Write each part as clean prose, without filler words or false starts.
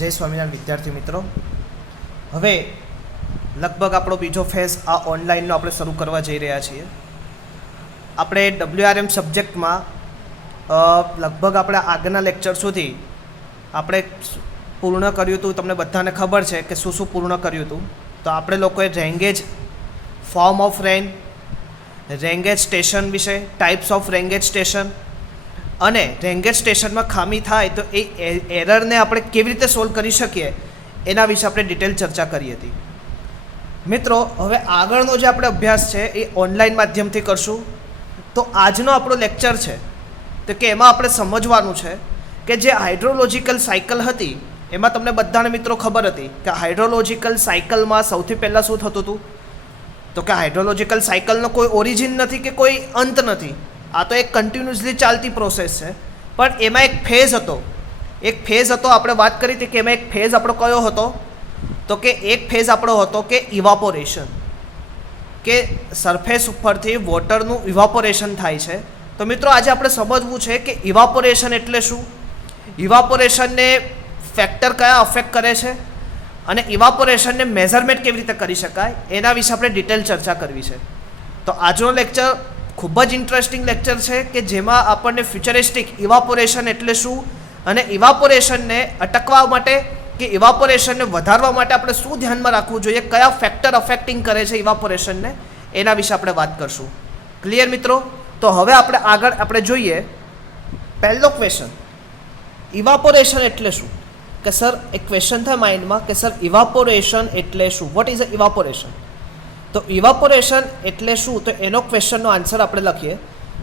જય સ્વામિનારાયણ વિદ્યાર્થી મિત્રો, હવે લગભગ આપણો બીજો ફેઝ આ ઓનલાઈનનો આપણે શરૂ કરવા જઈ રહ્યા છીએ. આપણે WRM સબ્જેક્ટમાં લગભગ આપણે આગળના લેક્ચર સુધી આપણે પૂર્ણ કર્યું હતું. તમને બધાને ખબર છે કે શું શું પૂર્ણ કર્યું હતું. તો આપણે લોકોએ રેંગેજ, ફોર્મ ઓફ રેન, રેંગેજ સ્ટેશન વિશે, ટાઈપ્સ ઓફ રેંગેજ સ્ટેશન અને રેંગેજ સ્ટેશનમાં ખામી થાય તો એ એરરને આપણે કેવી રીતે સોલ્વ કરી શકીએ એના વિશે આપણે ડિટેલ ચર્ચા કરી હતી. મિત્રો, હવે આગળનો જે આપણે અભ્યાસ છે એ ઓનલાઈન માધ્યમથી કરશું. તો આજનો આપણો લેક્ચર છે તો કે એમાં આપણે સમજવાનું છે કે જે હાઇડ્રોલોજિકલ સાયકલ હતી એમાં તમને બધાને મિત્રો ખબર હતી કે હાઇડ્રોલોજિકલ સાયકલમાં સૌથી પહેલાં શું થતું હતું. તો કે હાઇડ્રોલોજિકલ સાયકલનો કોઈ ઓરિજિન નથી કે કોઈ અંત નથી. આ તો એક કન્ટિન્યુઅસલી ચાલતી પ્રોસેસ છે. પણ એમાં એક ફેઝ હતો. આપણે વાત કરી હતી કે એમાં એક ફેઝ આપણો કયો હતો. તો કે એક ફેઝ આપણો હતો કે ઇવાપોરેશન, કે સરફેસ ઉપરથી વોટરનું ઇવાપોરેશન થાય છે. તો મિત્રો, આજે આપણે સમજવું છે કે ઇવાપોરેશન એટલે શું, ઇવાપોરેશનને ફેક્ટર કયા અફેક્ટ કરે છે અને ઇવાપોરેશનને મેઝરમેન્ટ કેવી રીતે કરી શકાય એના વિશે આપણે ડિટેલ ચર્ચા કરવી છે. તો આજનો લેક્ચર ખૂબ જ ઇન્ટરેસ્ટિંગ લેક્ચર છે કે જેમાં આપણને ફ્યુચરિસ્ટિક ઇવાપોરેશન એટલે શું અને ઇવાપોરેશનને અટકવા માટે કે ઇવાપોરેશનને વધારવા માટે આપણે શું ધ્યાનમાં રાખવું જોઈએ, કયા ફેક્ટર અફેક્ટિંગ કરે છે ઇવાપોરેશનને, એના વિશે આપણે વાત કરશું. ક્લિયર મિત્રો? તો હવે આપણે જોઈએ પહેલો ક્વેશ્ચન, ઇવાપોરેશન એટલે શું. કે સર એક ક્વેશ્ચન થાય માઇન્ડમાં કે સર ઇવાપોરેશન એટલે શું, વોટ ઇઝ અ ઇવાપોરેશન. તો ઇવાપોરેશન એટલે શું, તો એનો ક્વેશ્ચનનો આન્સર આપણે લખીએ,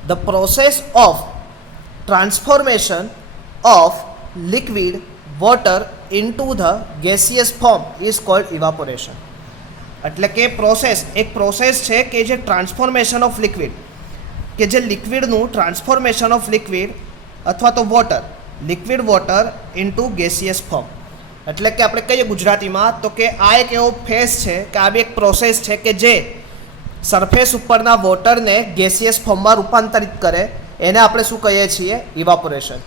the process of transformation of liquid water into the gaseous form is called evaporation. એટલે કે એક પ્રોસેસ છે કે જે ટ્રાન્સફોર્મેશન ઓફ લિક્વિડ, કે જે લિક્વિડનું ટ્રાન્સફોર્મેશન ઓફ લિક્વિડ અથવા તો liquid water into gaseous form. એટલે કે આપણે કહીએ ગુજરાતીમાં તો કે આ એક એવો ફેઝ છે કે આ બી એક પ્રોસેસ છે કે જે સરફેસ ઉપરના વોટરને ગેસિયસ ફોર્મમાં રૂપાંતરિત કરે, એને આપણે શું કહીએ છીએ, ઇવાપોરેશન.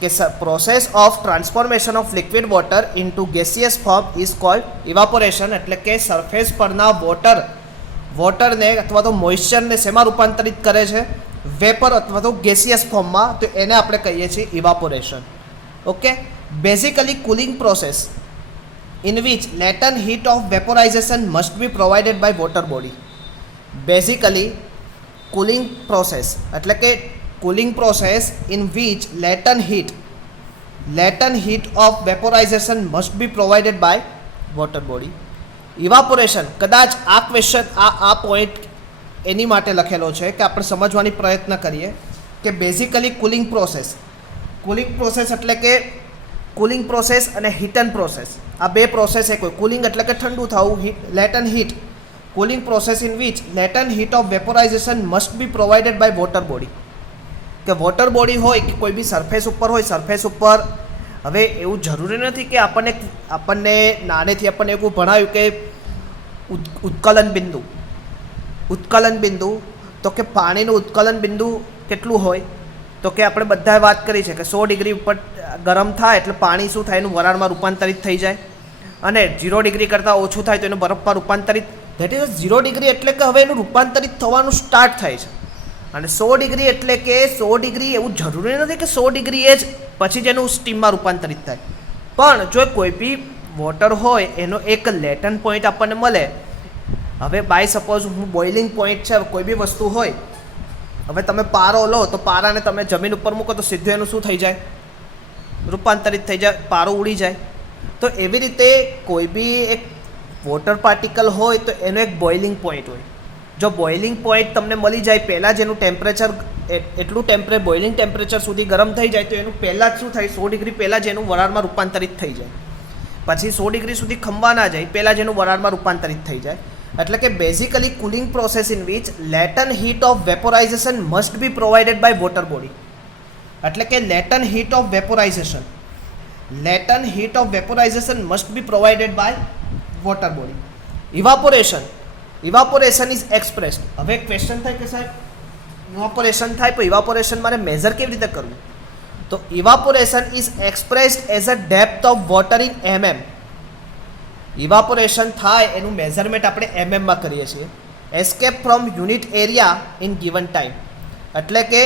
કે process of transformation of liquid water into gaseous form is called evaporation. એટલે કે સરફેસ પરના વોટરને અથવા તો મોઇશ્ચરને શેમાં રૂપાંતરિત કરે છે, વેપર અથવા તો ગેસિયસ ફોર્મમાં, તો એને આપણે કહીએ છીએ evaporation. Okay, basically cooling process in which latent heat of vaporisation must be provided by water body. Basically cooling process એટલે કે cooling process in which latent heat of vaporisation must be provided by water body. Evaporation, કદાચ આ question આ point એની માટે લખેલો છે કે આપણે સમજવાની પ્રયત્ન કરીએ કે બેઝિકલી કુલિંગ પ્રોસેસ એટલે કે કુલિંગ પ્રોસેસ અને હીટ એન્ડ પ્રોસેસ, આ બે પ્રોસેસ એક હોય. કુલિંગ એટલે કે ઠંડુ થવું, latent heat. Cooling process in which latent heat of vaporisation must be provided by water body. કે વોટર બોડી હોય કે કોઈ બી સરફેસ ઉપર હવે એવું જરૂરી નથી કે આપણને નાનેથી આપણને એવું ભણાવ્યું કે ઉત્કલન બિંદુ, તો કે પાણીનું ઉત્કલન બિંદુ કેટલું હોય, તો કે આપણે બધાએ વાત કરી છે કે 100 ડિગ્રી ઉપર ગરમ થાય એટલે પાણી શું થાય, એનું વરાળમાં રૂપાંતરિત થઈ જાય, અને 0 ડિગ્રી કરતાં ઓછું થાય તો એનું બરફમાં રૂપાંતરિત. ધેટ ઇઝ 0 ડિગ્રી એટલે કે હવે એનું રૂપાંતરિત થવાનું સ્ટાર્ટ થાય છે. અને 100 ડિગ્રી એટલે કે 100 ડિગ્રી એવું જરૂરી નથી કે 100 ડિગ્રી એ જ પછી જ એનું સ્ટીમમાં રૂપાંતરિત થાય. પણ જો કોઈ બી વોટર હોય એનો એક લેટન્ટ પોઈન્ટ આપણને મળે. હવે બાય સપોઝ બોઇલિંગ પોઈન્ટ છે, કોઈ બી વસ્તુ હોય, હવે તમે પારો લો તો પારાને તમે જમીન ઉપર મૂકો તો સીધું એનું શું થઈ જાય, રૂપાંતરિત થઈ જાય, પારો ઉડી જાય. તો એવી રીતે કોઈ બી એક વોટર પાર્ટિકલ હોય તો એનો એક બોઇલિંગ પોઈન્ટ હોય. જો બોઇલિંગ પોઈન્ટ તમને મળી જાય પહેલાં જ એનું ટેમ્પરેચર બોઇલિંગ ટેમ્પરેચર સુધી ગરમ થઈ જાય તો એનું પહેલાં જ શું થાય, 100 ડિગ્રી પહેલાં જ એનું વરાળમાં રૂપાંતરિત થઈ જાય. પછી 100 ડિગ્રી સુધી ખમવા ના જાય, પહેલાં જ એનું વરાળમાં રૂપાંતરિત થઈ જાય. એટલે કે basically cooling process in which latent heat of vaporisation must be provided by water body. એટલે કે latent heat of vaporisation must be provided by water body. Evaporation is expressed. હવે ક્વેશ્ચન થાય કે સાહેબ ઇવાપોરેશન થાય તો ઇવાપોરેશન મારે measure કેવી રીતે કરવું. તો evaporation is expressed as a depth of water in mm. Evaporation થાય એનું મેઝરમેન્ટ આપણે mm માં કરીએ છીએ. Escape from unit area in given time, એટલે કે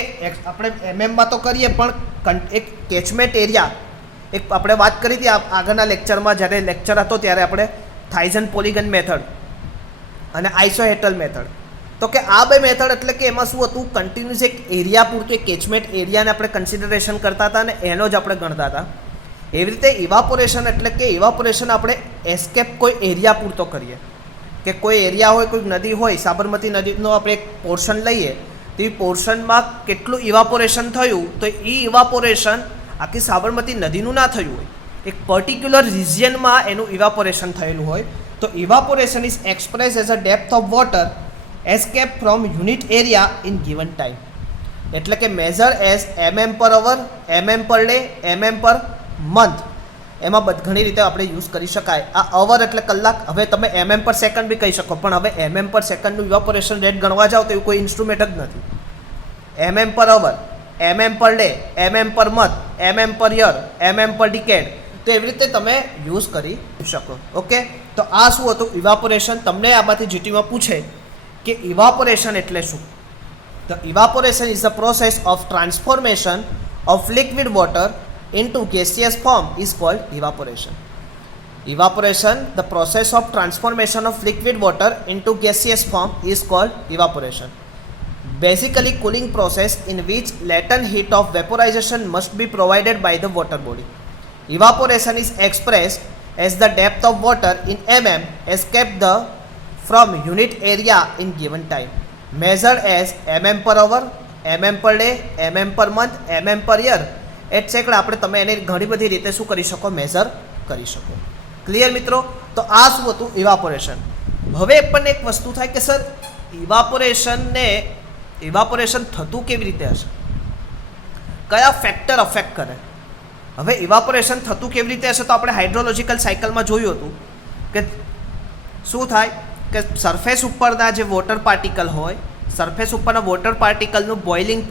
આપણે mm માં તો કરીએ પણ એક કેચમેન્ટ એરિયા, એક આપણે વાત કરી હતી આગળના લેક્ચરમાં, જ્યારે લેક્ચર હતો ત્યારે આપણે થાઇઝન પોલિગન મેથડ અને આઇસોહેટલ મેથડ, તો કે આ બે મેથડ એટલે કે એમાં શું હતું, કન્ટિન્યુઅસ એક એરિયા પૂરતું એક કેચમેન્ટ એરિયાને આપણે કન્સિડરેશન કરતા હતા અને એનો જ આપણે ગણતા હતા. એવી રીતે ઇવાપોરેશન એટલે કે ઇવાપોરેશન આપણે એસ્કેપ કોઈ એરિયા પૂરતો કરીએ, કે કોઈ એરિયા હોય, કોઈ નદી હોય, સાબરમતી નદીનો આપણે એક પોર્શન લઈએ તો એ પોર્શનમાં કેટલું ઇવાપોરેશન થયું, તો એ ઇવાપોરેશન આખી સાબરમતી નદીનું ના થયું હોય, એક પર્ટિક્યુલર રિજિયનમાં એનું ઇવાપોરેશન થયેલું હોય. તો evaporation is express as a depth of water escape from unit area in given time, એટલે કે measure as mm per hour, mm per day, mm per month. એમાં ઘણી રીતે આપણે યુઝ કરી શકાય. આ અવર એટલે કલાક, હવે તમે mm પર સેકન્ડ બી કહી શકો, પણ હવે mm પર સેકન્ડનું ઇવાપોરેશન રેટ ગણવા જાઓ તો એવું કોઈ ઇન્સ્ટ્રુમેન્ટ જ નથી. mm per hour, mm per day, mm per month, mm પર યર, mm પર ડિકેડ, તો એવી રીતે તમે યુઝ કરી શકો. ઓકે, તો આ શું હતું ઇવાપોરેશન. તમને આમાંથી જીટીમાં પૂછે કે ઇવાપોરેશન એટલે શું, તો evaporation is the process of transformation of liquid water into gaseous form is called evaporation. Evaporation, the process of transformation of liquid water into gaseous form is called evaporation. Basically cooling process in which latent heat of vaporization must be provided by the water body. Evaporation is expressed as the depth of water in mm escaped from unit area in given time, measured as mm per hour, mm per day, mm per month, mm per year, etcetera. આપણે તમે એને ઘણી બધી રીતે શું કરી શકો, measure કરી શકો. ક્લિયર મિત્રો? તો આ શું હતું ઇવાપોરેશન. હવે પણ એક વસ્તુ થાય કે સર ઇવાપોરેશન થતું કેવી રીતે હશે, કયા ફેક્ટર અફેક્ટ કરે. હવે ઇવાપોરેશન થતું કેવી રીતે હશે, તો આપણે હાઇડ્રોલોજિકલ સાયકલમાં જોયું હતું કે શું થાય કે સરફેસ ઉપરના જે વોટર પાર્ટિકલ હોય, સરફેસ ઉપરના વોટર પાર્ટિકલનું બોઇલિંગ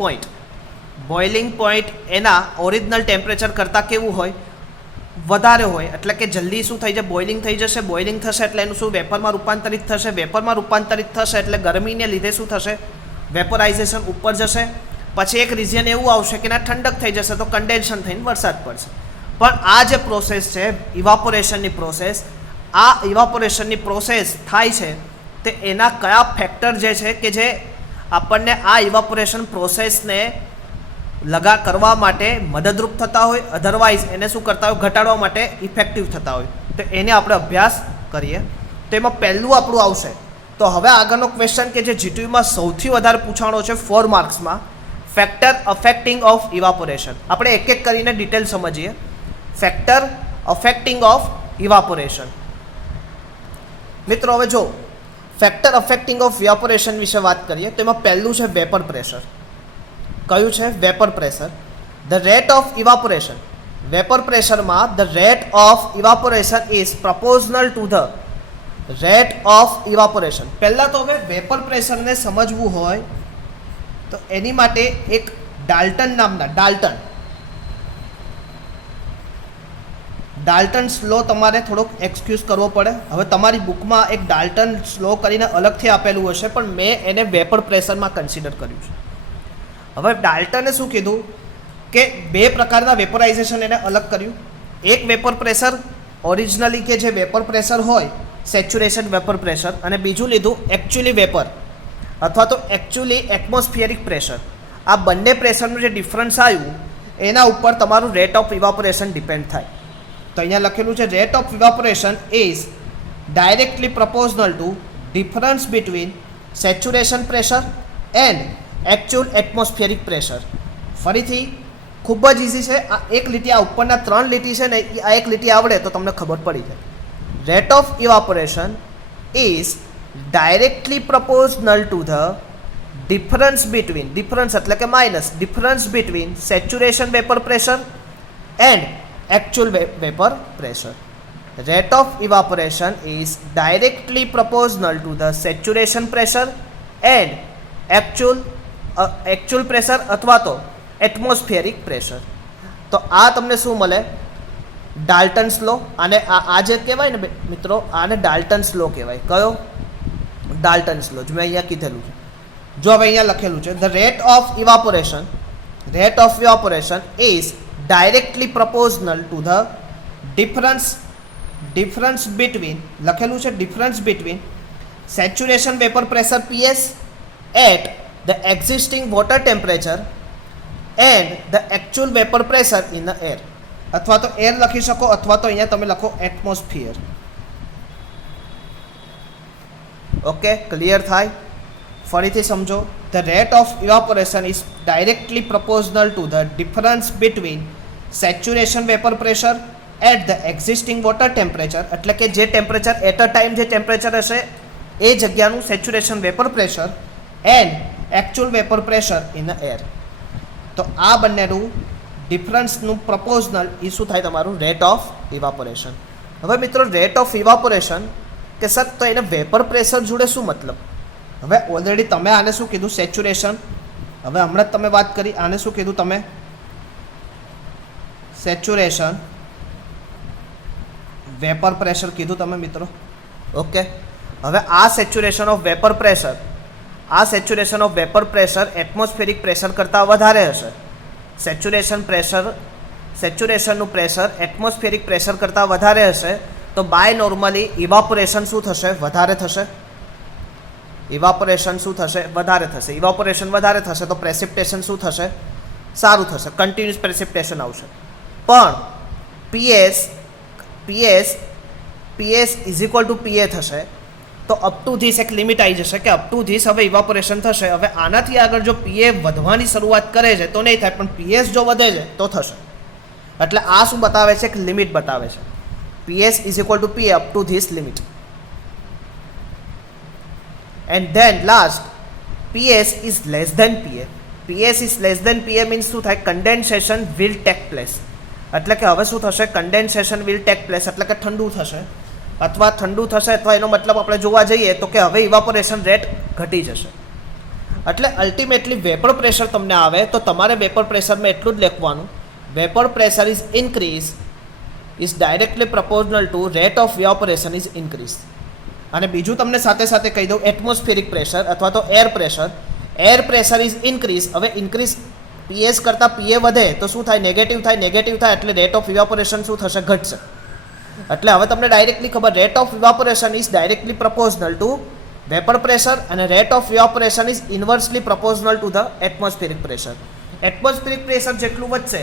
પોઈન્ટ એના ઓરિજિનલ ટેમ્પરેચર કરતાં કેવું હોય, વધારે હોય. એટલે કે જલ્દી શું થઈ જાય, બોઇલિંગ થઈ જશે. બોઇલિંગ થશે એટલે એનું શું, વેપરમાં રૂપાંતરિત થશે. વેપરમાં રૂપાંતરિત થશે એટલે ગરમીને લીધે શું થશે, વેપોરાઇઝેશન ઉપર જશે. પછી એક રિજિયન એવું આવશે કે ના ઠંડક થઈ જશે તો કન્ડેન્શન થઈને વરસાદ પડશે. પણ આ જે પ્રોસેસ છે ઇવાપોરેશનની પ્રોસેસ, આ ઇવાપોરેશનની પ્રોસેસ થાય છે તે એના કયા ફેક્ટર જે છે કે જે આપણને આ ઇવાપોરેશન પ્રોસેસને કરવા માટે મદદરૂપ થતા હોય, અધરવાઇઝ એને શું કરતા હોય, ઘટાડવા માટે ઇફેક્ટિવ થતા હોય. તો એને આપણે અભ્યાસ કરીએ. તો એમાં પહેલું આપણું આવશે. તો હવે આગળનો ક્વેશ્ચન કે જે જીટીયુમાં સૌથી વધારે પૂછાણો છે 4 માર્ક્સમાં, ફેક્ટર અફેક્ટિંગ ઓફ ઇવાપોરેશન. આપણે એક એક કરીને ડિટેલ સમજીએ. Factor affecting of evaporation. મિત્રો હવે જો ફેક્ટર અફેક્ટિંગ ઓફ ઇવાપોરેશન વિશે વાત કરીએ તો એમાં પહેલું છે વેપર પ્રેશર. કયું છે? Vapour pressure. The rate of evaporation. Vapour પ્રેશરમાં the rate of evaporation is proportional to the rate of evaporation. પહેલાં તો હવે વેપર પ્રેશરને સમજવું હોય તો એની માટે એક ડાલ્ટન્સ લો તમારે થોડોક એક્સક્યુઝ કરવો પડે. હવે તમારી બુકમાં એક ડાલ્ટન્સ લો કરીને અલગથી આપેલું હશે, પણ મેં એને વેપર પ્રેશરમાં કન્સિડર કર્યું છે. હવે ડાલ્ટને શું કીધું કે બે પ્રકારના વેપોરાઇઝેશન એને અલગ કર્યું. એક વેપર પ્રેશર ઓરિજિનલી કે જે વેપર પ્રેશર હોય, સેચ્યુરેશન વેપર પ્રેશર, અને બીજું લીધું એકચ્યુઅલી વેપર અથવા તો એકચ્યુઅલી એટમોસ્ફિયરિક પ્રેશર. આ બંને પ્રેશરનું જે ડિફરન્સ આવ્યું એના ઉપર તમારું રેટ ઓફ ઇવાપોરેશન ડિપેન્ડ થાય. તો અહીંયા લખેલું છે rate of evaporation is directly proportional to difference between saturation pressure and actual atmospheric pressure. ફરીથી ખૂબ જ ઇઝી છે. આ એક લીટી, આ ઉપરના 3 લીટી છે ને, આ એક લીટી આવડે તો તમને ખબર પડી જાય. Rate of evaporation is directly proportional to the difference એટલે કે minus difference between saturation vapour pressure and actual vapor pressure. Rate of evaporation is directly proportional to the saturation pressure and actual pressure અથવા તો atmospheric pressure. તો આ તમને શું મળે? ડાલ્ટન્સ લો. અને આ જે કહેવાય ને મિત્રો, આને ડાલ્ટન્સ લો કહેવાય. કયો? ડાલ્ટન્સ લો. જો મેં અહીંયા કીધેલું છે, જો હવે અહીંયા લખેલું છે, the rate of evaporation is directly proportional to the difference between, લખેલું છે difference between saturation vapour pressure PS at the existing water temperature and the actual vapour pressure in the air. અથવા તો એર લખી શકો, અથવા તો અહીંયા તમે લખો એટમોસ્ફિયર. ઓકે, ક્લિયર થાય? ફરીથી સમજો. The rate of evaporation is directly proportional to the difference between saturation vapour pressure at the existing water temperature, એટલે કે જે ટેમ્પરેચર એટ અ ટાઈમ જે ટેમ્પરેચર હશે એ જગ્યાનું saturation vapour pressure and actual vapour pressure in the air. તો આ બંનેનું ડિફરન્સનું પ્રપોઝનલ એ શું થાય? તમારું રેટ ઓફ ઇવાપોરેશન. હવે મિત્રો, રેટ ઓફ ઇવાપોરેશન કે સર તો એને વેપર પ્રેશર જોડે શું મતલબ? હવે ઓલરેડી તમે આને શું કીધું? સેચ્યુરેશન. હવે હમણાં જ તમે વાત કરી, આને શું કીધું તમે? સેચ્યુરેશન વેપર પ્રેશર કીધું તમે મિત્રો. ઓકે, હવે આ saturation of vapour pressure atmospheric pressure કરતાં વધારે હશે. સેચ્યુરેશનનું પ્રેશર એટમોસ્ફેરિક પ્રેશર કરતાં વધારે હશે તો બાય નોર્મલી ઇવાપોરેશન શું થશે? વધારે થશે. ઇવાપોરેશન વધારે થશે તો પ્રેસિપિટેશન શું થશે? સારું થશે, કન્ટિન્યુઅસ પ્રેસિપિટેશન આવશે. પણ PS is equal to PA થશે તો અપ ટુ ધીસ એક લિમિટ આવી જશે કે અપ ટુ ધીસ હવે ઇવાપોરેશન થશે. હવે આનાથી આગળ જો PA વધવાની શરૂઆત કરે છે તો નહીં થાય, પણ PS જો વધે છે તો થશે. એટલે આ શું બતાવે છે? એક લિમિટ બતાવે છે. PS is equal to PA up to this limit. And then last PS is less than PA. PS is less than PA means શું થાય? Condensation will take place. એટલે કે હવે શું થશે? કન્ડેન્સેશન વિલ ટેક પ્લેસ, એટલે કે ઠંડુ થશે અથવા એનો મતલબ આપણે જોવા જઈએ તો કે હવે ઇવાપોરેશન રેટ ઘટી જશે. એટલે અલ્ટિમેટલી વેપર પ્રેશર તમને આવે તો તમારે વેપર પ્રેશરમાં એટલું જ લખવાનું, vapour pressure is increase is directly proportional to rate of evaporation is increase. અને બીજું તમને સાથે સાથે કહી દઉં, એટમોસ્ફિયરિક પ્રેશર અથવા તો એર પ્રેશર ઇઝ ઇન્ક્રીઝ. હવે ઇન્ક્રીઝ PS કરતાં PA વધે તો શું થાય? નેગેટિવ થાય, એટલે રેટ ઓફ ઇવાપોરેશન શું થશે? ઘટશે. એટલે હવે તમને ડાયરેક્ટલી ખબર, rate of evaporation is directly proportional to vapour pressure અને rate of evaporation is inversely proportional to the atmospheric pressure. Atmospheric pressure જેટલું વધશે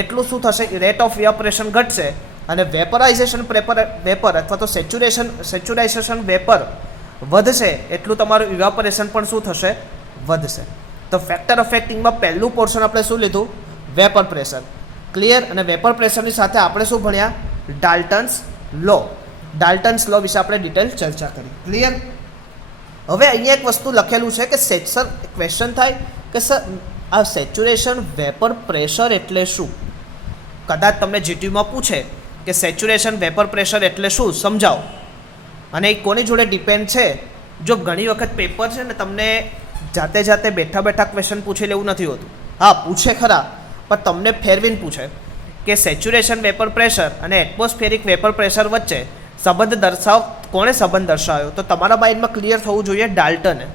એટલું શું થશે? રેટ ઓફ ઇવાપોરેશન ઘટશે અને વેપરાઇઝેશન વેપર અથવા તો સેચ્યુરેશન વેપર વધશે એટલું તમારું ઇવાપોરેશન પણ શું થશે? વધશે. તો ફેક્ટર અફેક્ટિંગમાં પહેલું પોર્શન આપણે શું લીધું? Vapour pressure. ક્લિયર? અને વેપર પ્રેશરની સાથે આપણે શું ભણ્યા? ડાલ્ટન્સ લો વિશે આપણે ડિટેલ ચર્ચા કરી. ક્લિયર? હવે અહીંયા એક વસ્તુ લખેલું છે કે સર ક્વેશ્ચન થાય કે સર આ સેચ્યુરેશન વેપર પ્રેશર એટલે શું? કદાચ તમને જીટીયુમાં પૂછે કે સેચ્યુરેશન વેપર પ્રેશર એટલે શું, સમજાવો. અને એ કોની જોડે ડિપેન્ડ છે? જો ઘણી વખત પેપર છે ને તમને જાતે બેઠા ક્વેશ્ચન પૂછે એવું નથી હોતું. હા, પૂછે ખરા, પણ તમને ફેરવીને પૂછે કે સેચ્યુરેશન વેપર પ્રેશર અને એટમોસ્ફિયરિક વેપર પ્રેશર વચ્ચે કોણે સંબંધ દર્શાવ્યો? તો તમારા માઇન્ડમાં ક્લિયર થવું જોઈએ ડાલ્ટને.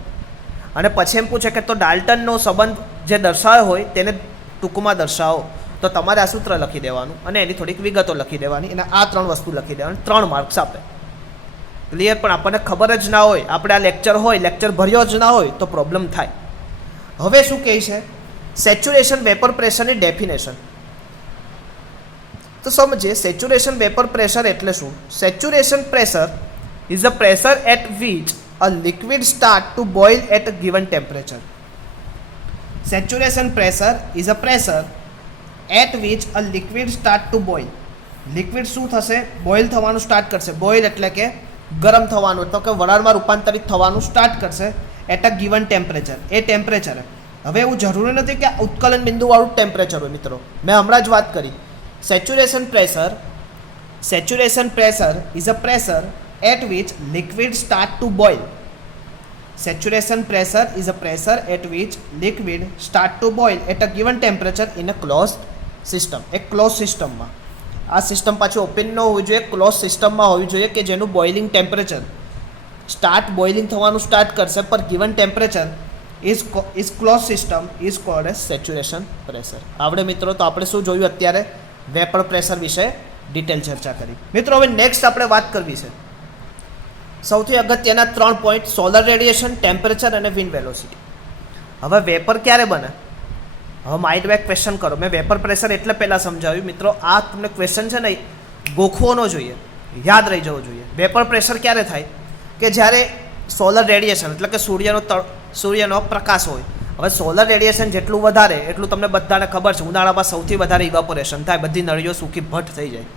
અને પછી એમ પૂછે કે તો ડાલ્ટનનો સંબંધ જે દર્શાવ્યો હોય તેને ટૂંકમાં દર્શાવો. તો તમારે આ સૂત્ર લખી દેવાનું અને એની થોડીક વિગતો લખી દેવાની અને આ 3 વસ્તુ લખી દેવાની. 3 માર્ક્સ આપે. ક્લિયર? પણ આપણને ખબર જ ના હોય, આપણે આ લેક્ચર ભર્યો જ ના હોય તો પ્રોબ્લેમ થાય. હવે શું કહે છે? સેચ્યુરેશન વેપર પ્રેશરની ડેફિનેશન તો સમજીએ. સેચ્યુરેશન વેપર પ્રેશર એટલે શું? Saturation pressure is a pressure at which a liquid start to boil at a given temperature. Saturation pressure is a pressure at which a liquid start to boil. Liquid શું થશે? Boil થવાનું start કરશે. Boil એટલે કે ગરમ થવાનું, તો કે વરાળમાં રૂપાંતરિત થવાનું સ્ટાર્ટ કરશે એટ અ ગિવન ટેમ્પરેચર. એ ટેમ્પરેચર હવે એવું જરૂરી નથી કે ઉત્કલન બિંદુવાળું ટેમ્પરેચર હોય મિત્રો. મેં હમણાં જ વાત કરી, saturation pressure is a pressure at which liquid start to boil. Saturation pressure is a pressure at which liquid start to boil at a given temperature in a closed system, એક close સિસ્ટમમાં. આ system પાછી open ન હોવી જોઈએ, close સિસ્ટમમાં હોવી જોઈએ કે જેનું બોઇલિંગ ટેમ્પરેચર બોઇલિંગ થવાનું સ્ટાર્ટ કરશે પર given temperature is close system is called as saturation pressure. આવડે મિત્રો? તો આપણે શું જોયું અત્યારે? વેપર પ્રેશર વિશે ડિટેલ ચર્ચા કરી. મિત્રો હવે નેક્સ્ટ આપણે વાત કરવી છે સૌથી અગત્યના 3 પોઈન્ટ: સોલર રેડિયેશન, ટેમ્પરેચર અને વિન્ડ વેલોસિટી. હવે વેપર ક્યારે બને? હવે માઇન્ડ બેક ક્વેશ્ચન કરો. મેં વેપર પ્રેશર એટલે પહેલાં સમજાવ્યું. મિત્રો આ તમને ક્વેશ્ચન છે ને ગોખવો ન જોઈએ, યાદ રહી જવો જોઈએ. વેપર પ્રેશર ક્યારે થાય? કે જ્યારે સોલર રેડિયેશન એટલે કે સૂર્યનો પ્રકાશ હોય. હવે સોલર રેડિયેશન જેટલું વધારે એટલું તમને બધાને ખબર છે ઉનાળામાં સૌથી વધારે ઇવાપોરેશન થાય, બધી નળીઓ સૂકી ભટ્ટ થઈ જાય.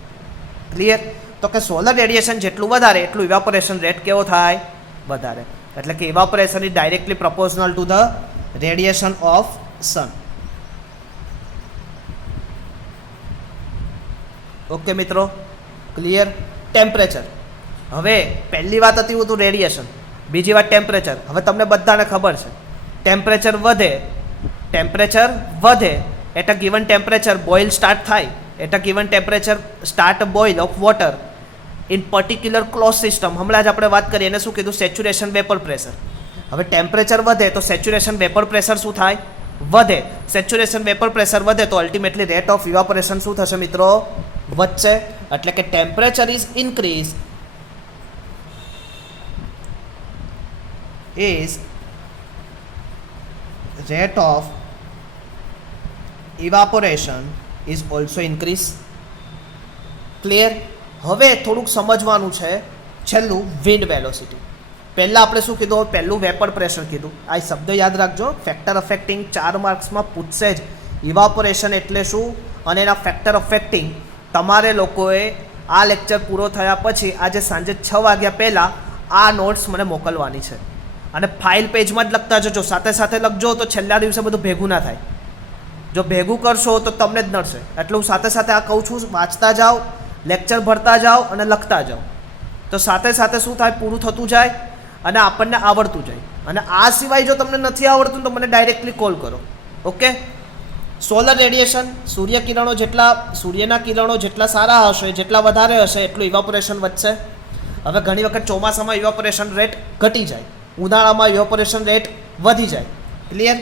ક્લિયર? તો કે સોલર રેડિયેશન જેટલું વધારે એટલું ઇવાપોરેશન રેટ કેવો થાય? વધારે. એટલે કે evaporation is directly proportional to the radiation of sun. Okay મિત્રો, ક્લિયર? ટેમ્પરેચર. હવે પહેલી વાત હતી હતું રેડિયેશન, બીજી વાત ટેમ્પરેચર. હવે તમને બધાને ખબર છે ટેમ્પરેચર વધે at a given temperature boil start થાય, at a given temperature start boil of water in particular close system. હમણાં જ આપણે વાત કરીએ એને શું કીધું? Saturation vapour pressure. હવે ટેમ્પરેચર વધે તો સેચ્યુરેશન વેપર પ્રેશર શું થાય? વધે. સેચ્યુરેશન વેપર પ્રેશર વધે તો અલ્ટિમેટલી રેટ ઓફ ઇવાપોરેશન શું થશે મિત્રો? વધશે. એટલે કે temperature is increase is rate of evaporation is also increase. Clear? હવે થોડુંક સમજવાનું છે છેલ્લું વિન્ડ વેલોસિટી. પહેલાં આપણે શું કીધું? પહેલું વેપર પ્રેશર કીધું. આ શબ્દ યાદ રાખજો. ફેક્ટર અફેક્ટિંગ 4 માર્ક્સમાં પૂછશે જ. ઇવાપોરેશન એટલે શું અને એના ફેક્ટર અફેક્ટિંગ તમારે લોકોએ આ લેક્ચર પૂરો થયા પછી આજે સાંજે 6 વાગ્યા પહેલાં આ નોટ્સ મને મોકલવાની છે. અને ફાઇલ પેજમાં જ લખતા જજો, સાથે સાથે લખજો તો છેલ્લા દિવસે બધું ભેગું ના થાય. જો ભેગું કરશો તો તમને જ નડશે. એટલે હું સાથે સાથે આ કહું છું, વાંચતા જાઓ, લેક્ચર ભરતા જાઓ અને લખતા જાઓ. તો સાથે સાથે શું થાય? પૂરું થતું જાય અને આપણને આવડતું જાય. અને આ સિવાય જો તમને નથી આવડતું તો મને ડાયરેક્ટલી કોલ કરો. ઓકે? સોલર રેડિયેશન, સૂર્યના કિરણો જેટલા સારા હશે, જેટલા વધારે હશે એટલું ઇવાપોરેશન વધશે. હવે ઘણી વખત ચોમાસામાં ઇવાપોરેશન રેટ ઘટી જાય, ઉનાળામાં ઇવાપોરેશન રેટ વધી જાય. ક્લિયર?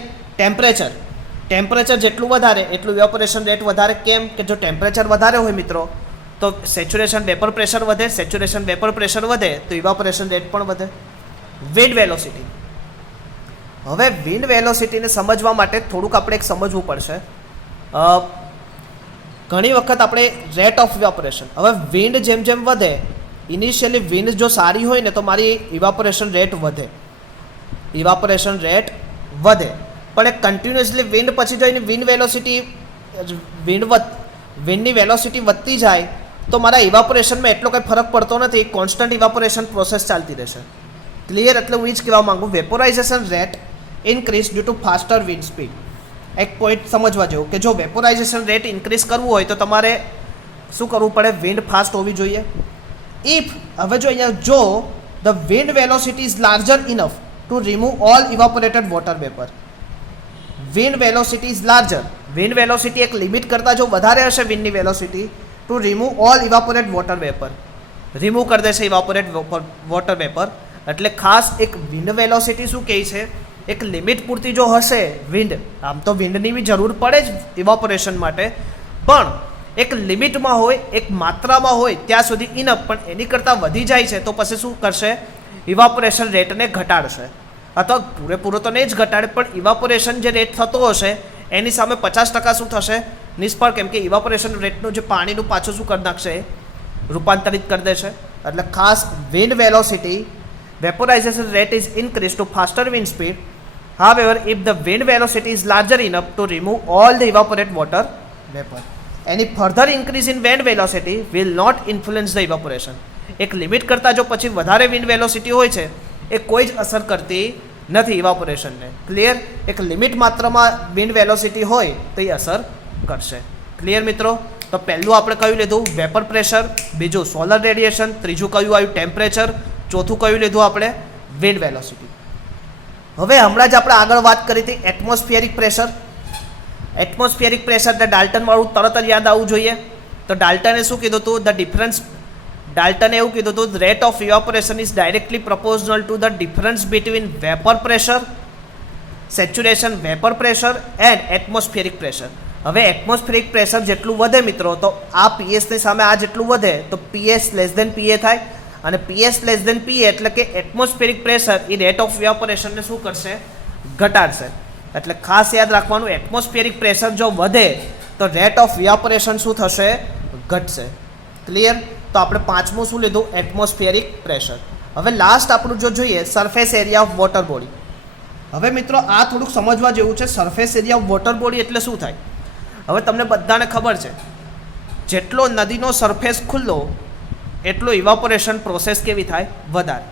ટેમ્પરેચર જેટલું વધારે એટલું ઇવાપોરેશન રેટ વધારે. કેમ? કે જો ટેમ્પરેચર વધારે હોય મિત્રો તો સેચ્યુરેશન વેપર પ્રેશર વધે, સેચ્યુરેશન વેપર પ્રેશર વધે તો ઇવાપોરેશન રેટ પણ વધે. Wind velocity. હવે વિન્ડ વેલોસિટીને સમજવા માટે થોડુંક આપણે એક સમજવું પડશે. ઘણી વખત આપણે રેટ ઓફ ઇવાપોરેશન, હવે વિન્ડ જેમ જેમ વધે, ઇનિશિયલી વિન્ડ જો સારી હોય ને તો મારી ઇવાપોરેશન રેટ વધે, પણ એક કન્ટિન્યુઅસલી વિન્ડ પછી જો એની વિન્ડની વેલોસિટી વધતી જાય તો મારા ઇવાપોરેશનમાં એટલો કંઈ ફરક પડતો નથી. કોન્સ્ટન્ટ ઇવાપોરેશન પ્રોસેસ ચાલતી રહેશે. ક્લિયર? એટલે હું એ જ કહેવા માગું, vaporisation rate increase due to faster wind speed. એક પોઈન્ટ સમજવા જેવું કે જો વેપોરાઇઝેશન રેટ ઇન્ક્રીઝ કરવું હોય તો તમારે શું કરવું પડે? વિન્ડ ફાસ્ટ હોવી જોઈએ. હવે જો અહીંયા જો the wind velocity is larger enough to remove all evaporated water vapour. Wind velocity is larger. Wind velocity એક લિમિટ કરતાં જો વધારે હશે વિન્ડની velocity, to remove all evaporate water vapour, remove કરી દેશે ઇવાપોરેટ વોટર વેપર. એટલે ખાસ એક વિન્ડ વેલોસિટી શું કહે છે? એક લિમિટ પૂરતી જો હશે વિન્ડ, આમ તો વિન્ડની બી જરૂર પડે જ ઇવાપોરેશન માટે, પણ એક લિમિટમાં હોય, એક માત્રામાં હોય ત્યાં સુધી ઇનફ. પણ એની કરતાં વધી જાય છે તો પછી શું કરશે? ઇવાપોરેશન રેટને ઘટાડશે. અથવા પૂરેપૂરો તો નહીં જ ઘટાડે, પણ ઇવાપોરેશન જે રેટ થતો હશે એની સામે 50% શું થશે? નિષ્ફળ. કેમ કે ઇવાપોરેશન રેટનું જે પાણીનું પાછું શું કરી નાખશે? રૂપાંતરિત કરી દેશે. એટલે ખાસ wind velocity, vaporisation rate is increase to faster wind speed. However, if the wind velocity is larger enough to remove all the evaporate water vapor, any further increase in wind velocity will not influence the evaporation. એક limit કરતાં જો પછી વધારે wind velocity હોય છે એ કોઈ જ અસર કરતી નથી ઇવાપોરેશનને. ક્લિયર? એક લિમિટ માત્રામાં વિન્ડ વેલોસિટી હોય તો એ અસર કરશે. ક્લિયર મિત્રો? તો પહેલું આપણે કયું લીધું? Vapour pressure. બીજું સોલર રેડિયેશન. ત્રીજું કયું આવ્યું? ટેમ્પરેચર. ચોથું કયું લીધું આપણે? Wind velocity. હવે હમણાં જ આપણે આગળ વાત કરી હતી એટમોસ્ફિયરિક પ્રેશર. એટમોસ્ફિયરિક પ્રેશર એટલે ડાલ્ટનવાળું તરત જ યાદ આવવું જોઈએ. તો ડાલ્ટને શું કીધું હતું? ધ ડિફરન્સ, ડાલ્ટને એવું કીધું હતું rate of evaporation is directly proportional to the difference between vapour pressure, saturation vapour pressure and atmospheric pressure. હવે એટમોસ્ફિયરિક પ્રેશર જેટલું વધે મિત્રો, તો આ પીએસની સામે આ જેટલું વધે તો પીએસ લેસ દેન પીએ થાય, અને પીએસ લેસ દેન પીએ એટલે કે એટમોસ્ફિયરિક પ્રેશર એ રેટ ઓફ ઇવાપોરેશનને શું કરશે? ઘટાડશે. એટલે ખાસ યાદ રાખવાનું, એટમોસ્ફિયરિક પ્રેશર જો વધે તો રેટ ઓફ ઇવાપોરેશન શું થશે? ઘટશે. ક્લિયર? તો આપણે પાંચમું શું લીધું? Atmospheric pressure. હવે લાસ્ટ આપણું જો જોઈએ surface area of water body. હવે મિત્રો આ થોડુંક સમજવા જેવું છે. Surface area of water body એટલે શું થાય? હવે તમને બધાને ખબર છે, જેટલો નદીનો સરફેસ ખુલ્લો એટલું ઇવાપોરેશન પ્રોસેસ કેવી થાય? વધારે.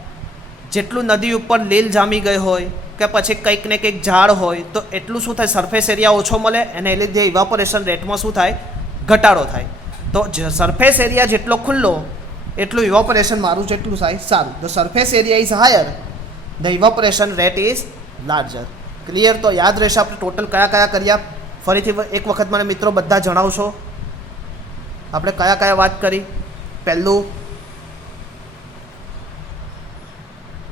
જેટલું નદી ઉપર લીલ જામી ગઈ હોય કે પછી કંઈક ને કંઈક ઝાડ હોય તો એટલું શું થાય? સરફેસ એરિયા ઓછો મળે, અને એ લીધે ઇવાપોરેશન રેટમાં શું થાય? ઘટાડો થાય. તો સરફેસ એરિયા જેટલો ખુલ્લો એટલું ઇવાપોરેશન મારું જેટલું થાય સારું. The surface area is higher, the evaporation rate is larger. Clear? તો યાદ રહેશે આપણે ટોટલ કયા કયા કર્યા? ફરીથી એક વખત મને મિત્રો બધા જણાવશો આપણે કયા કયા વાત કરી. પહેલું